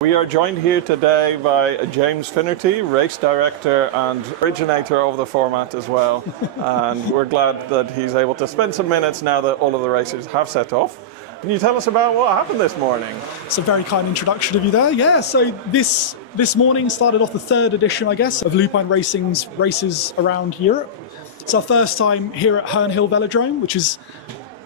We are joined here today by James Finnerty, race director and originator of the format as well. And we're glad that he's able to spend some minutes now that all of the races have set off. Can you tell us about what happened this morning? It's a very kind introduction of you there. Yeah, so this morning started off the third edition, I guess, of Lupine Racing's races around Europe. It's our first time here at Herne Hill Velodrome, which is,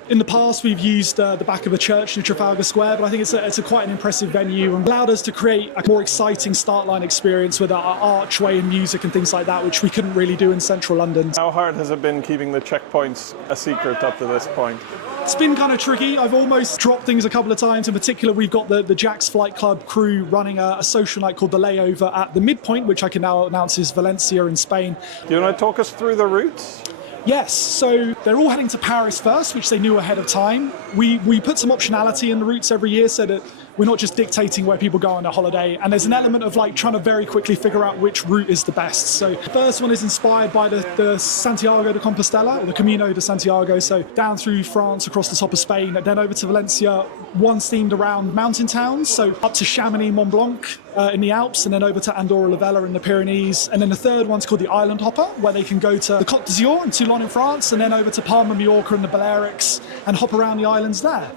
in the past we've used the back of a church in Trafalgar Square, but I think it's quite an impressive venue and allowed us to create a more exciting start line experience with our archway and music and things like that, which we couldn't really do in central London. How hard has it been keeping the checkpoints a secret up to this point? It's been kind of tricky. I've almost dropped things a couple of times. In particular, we've got the Jack's Flight Club crew running a social night called The Layover at the midpoint, which I can now announce is Valencia in Spain. Do you want to talk us through the routes? Yes, so they're all heading to Paris first, which they knew ahead of time. We put some optionality in the routes every year so that we're not just dictating where people go on their holiday. And there's an element of like trying to very quickly figure out which route is the best. So the first one is inspired by the Santiago de Compostela, or the Camino de Santiago. So down through France, across the top of Spain, then over to Valencia. One's themed around mountain towns, so up to Chamonix, Mont Blanc in the Alps, and then over to Andorra la Vella in the Pyrenees. And then the third one's called the Island Hopper, where they can go to the Côte d'Azur and Toulon in France, and then over to Palma, Mallorca and the Balearics, and hop around the islands there.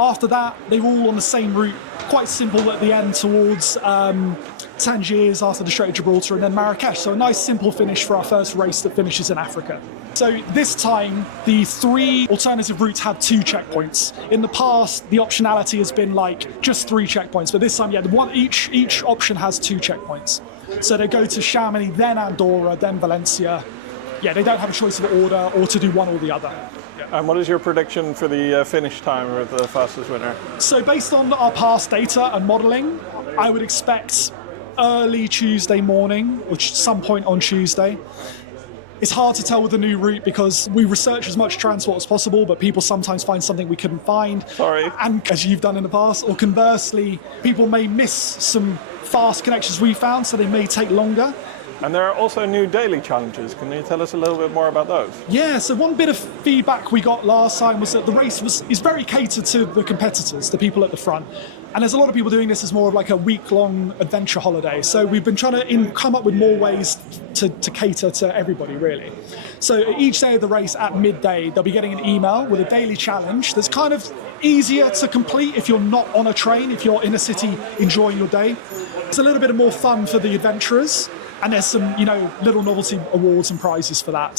After that, they're all on the same route, quite simple at the end towards Tangiers after the Strait of Gibraltar, and then Marrakesh. So a nice simple finish for our first race that finishes in Africa. So this time, the three alternative routes had 2 checkpoints. In the past, the optionality has been like just 3 checkpoints, but this time, yeah, each option has 2 checkpoints. So they go to Chamonix, then Andorra, then Valencia. Yeah, they don't have a choice of order or to do one or the other. And what is your prediction for the finish time of the fastest winner? So based on our past data and modelling, I would expect early Tuesday morning, or some point on Tuesday. It's hard to tell with the new route because we research as much transport as possible, but people sometimes find something we couldn't find. Sorry. And as you've done in the past, or conversely, people may miss some fast connections we found, so they may take longer. And there are also new daily challenges. Can you tell us a little bit more about those? Yeah, so one bit of feedback we got last time was that the race is very catered to the competitors, the people at the front. And there's a lot of people doing this as more of like a week-long adventure holiday. So we've been trying to come up with more ways to cater to everybody, really. So each day of the race at midday, they'll be getting an email with a daily challenge that's kind of easier to complete if you're not on a train, if you're in a city enjoying your day. It's a little bit more fun for the adventurers. And there's some, little novelty awards and prizes for that.